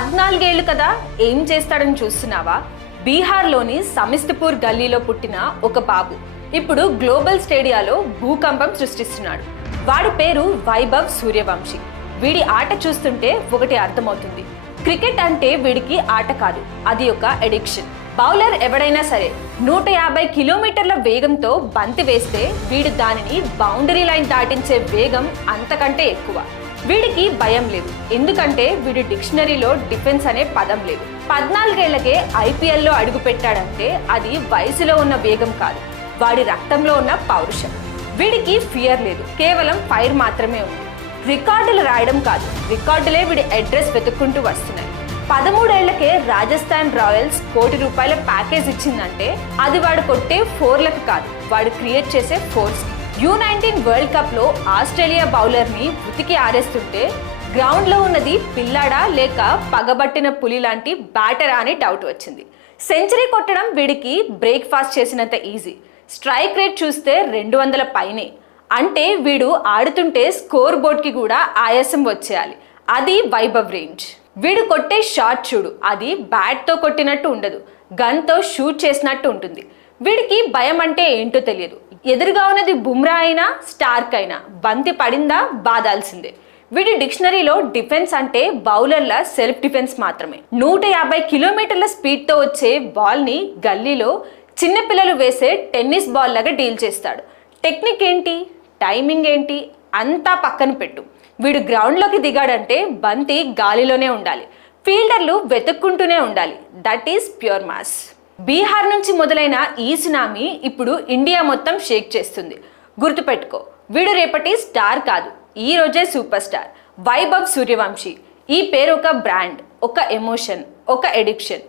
14 ఏళ్ళు కదా, ఏం చేస్తాడని చూస్తున్నావా? బీహార్లోని సమిస్తపూర్ గల్లీలో పుట్టిన ఒక బాబు ఇప్పుడు గ్లోబల్ స్టేడియాలో భూకంపం సృష్టిస్తున్నాడు. వాడి పేరు వైభవ్ సూర్యవంశీ. వీడి ఆట చూస్తుంటే ఒకటి అర్థమవుతుంది, క్రికెట్ అంటే వీడికి ఆట కాదు, అది ఒక ఎడిక్షన్. బౌలర్ ఎవడైనా సరే 150 కిలోమీటర్ల వేగంతో బంతి వేస్తే వీడు దానిని బౌండరీ లైన్ దాటించే వేగం అంతకంటే ఎక్కువ. వీడికి భయం లేదు, ఎందుకంటే వీడి డిక్షనరీలో డిఫెన్స్ అనే పదం లేదు. 14 ఏళ్లకే ఐపీఎల్లో అడుగు పెట్టాడంటే అది వయసులో ఉన్న వేగం కాదు, వాడి రక్తంలో ఉన్న పౌరుషం. వీడికి ఫియర్ లేదు, కేవలం ఫైర్ మాత్రమే ఉంది. రికార్డులు రాయడం కాదు, రికార్డులే వీడి అడ్రస్ వెతుక్కుంటూ వస్తున్నాయి. 13 ఏళ్లకే రాజస్థాన్ రాయల్స్ ₹1 కోటి ప్యాకేజ్ ఇచ్చిందంటే అది వాడు కొట్టే ఫోర్లకు కాదు, వాడు క్రియేట్ చేసే ఫోర్స్. U19 వరల్డ్ కప్ లో ఆస్ట్రేలియా బౌలర్ ని ఉతికి ఆరేస్తుంటే గ్రౌండ్ లో ఉన్నది పిల్లాడా లేక పగబట్టిన పులి లాంటి బ్యాటరా అని డౌట్ వచ్చింది. సెంచరీ కొట్టడం వీడికి బ్రేక్ఫాస్ట్ చేసినంత ఈజీ. స్ట్రైక్ రేట్ చూస్తే 200 పైనే, అంటే వీడు ఆడుతుంటే స్కోర్ బోర్డ్కి కూడా ఆయాసం వచ్చేయాలి. అది వైభవ్ రేంజ్. వీడు కొట్టే షాట్ చూడు, అది బ్యాట్తో కొట్టినట్టు ఉండదు, గన్తో షూట్ చేసినట్టు ఉంటుంది. వీడికి భయం అంటే ఏంటో తెలియదు. ఎదురుగా ఉన్నది బుమ్రా అయినా స్టార్క్ అయినా బంతి పడిందా బాదాల్సిందే. వీడి డిక్షనరీలో డిఫెన్స్ అంటే బౌలర్ల సెల్ఫ్ డిఫెన్స్ మాత్రమే. 150 కిలోమీటర్ల స్పీడ్తో వచ్చే బాల్ని గల్లీలో చిన్నపిల్లలు వేసే టెన్నిస్ బాల్ లాగా డీల్ చేస్తాడు. టెక్నిక్ ఏంటి, టైమింగ్ ఏంటి అంతా పక్కన పెట్టు, వీడు గ్రౌండ్లోకి దిగాడంటే బంతి గాలిలోనే ఉండాలి, ఫీల్డర్లు వెతుక్కుంటూనే ఉండాలి. That is pure mass. Bihar నుంచి మొదలైన ఈ సునామీ ఇప్పుడు ఇండియా మొత్తం షేక్ చేస్తుంది. గుర్తుపెట్టుకో, వీడు రేపటి స్టార్ కాదు, ఈ రోజే సూపర్ స్టార్. వైభవ్ సూర్యవంశీ. ఈ పేరు ఒక బ్రాండ్, ఒక ఎమోషన్, ఒక ఎడిక్షన్.